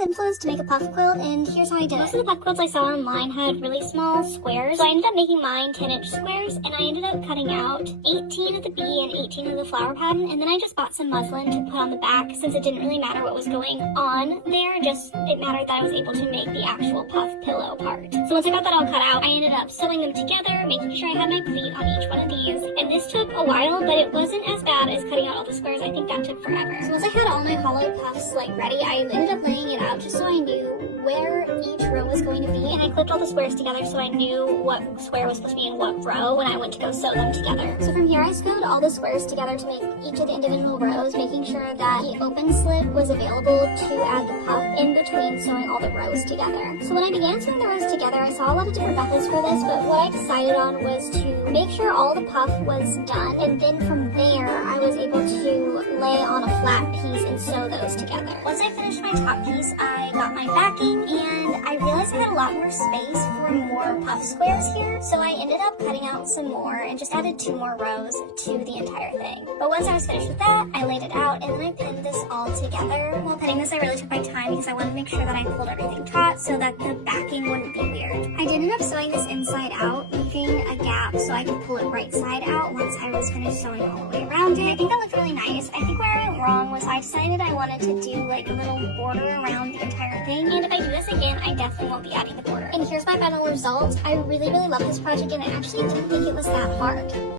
with influence to make a puff quilt, and here's how I did it. Most of the puff quilts I saw online had really small squares, so I ended up making mine 10-inch squares, and I ended up cutting out 18 of the bee and 18 of the flower pattern, and then I just bought some muslin to put on the back since it didn't really matter what was going on there, just it mattered that I was able to make the actual puff pillow part. So once I got that all cut out, I ended up sewing them together, making sure I had my pleat on each one of these, and this took a while, but it wasn't as bad as cutting out all the squares. I think that took forever. So once I had all my hollow puffs like ready, I ended up laying it out just so I knew where each row was going to be, and I clipped all the squares together so I knew what square was supposed to be in what row when I went to go sew them together. So from here I sewed all the squares together to make each of the individual rows, making sure that the open slit was available to add the puff in between sewing all the rows together. So when I began sewing the rows together, I saw a lot of different methods for this, but what I decided on was to make sure all the puff was done, and then from there I was able to lay on a flat piece and sew those together. Once I finished my top piece, I got my backing, and I realized I had a lot more space for more puff squares here, so I ended up cutting out some more and just added 2 more rows to the entire thing. But once I was finished with that, I laid it out and then I pinned this all together. While pinning this, I really took my time because I wanted to make sure that I pulled everything taut so that the backing wouldn't be weird. I did end up sewing this inside out, leaving a gap so I could pull it right side out once I was finished sewing all the way around it. I think that looked really nice. I think where I went wrong was I decided I wanted to do like a little border around the entire thing, and if I do this again, I definitely won't be adding the border. And here's my final result. I really love this project, and I actually didn't think it was that hard.